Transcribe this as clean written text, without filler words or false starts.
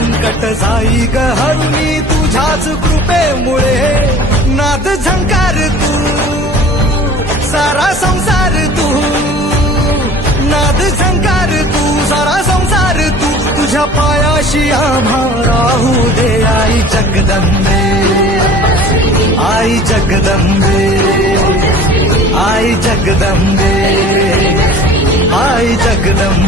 संकट जाई ग हरुणी तुझ्याच कृपेमुळे नाद झंकार तू सारा संसार तू नाद झंकार तू सारा संसार तू तुझ्या पायाशी आम्हा राहू दे आई जगदंबे आई जगदंबे आई जगदंबे आई जगदंबे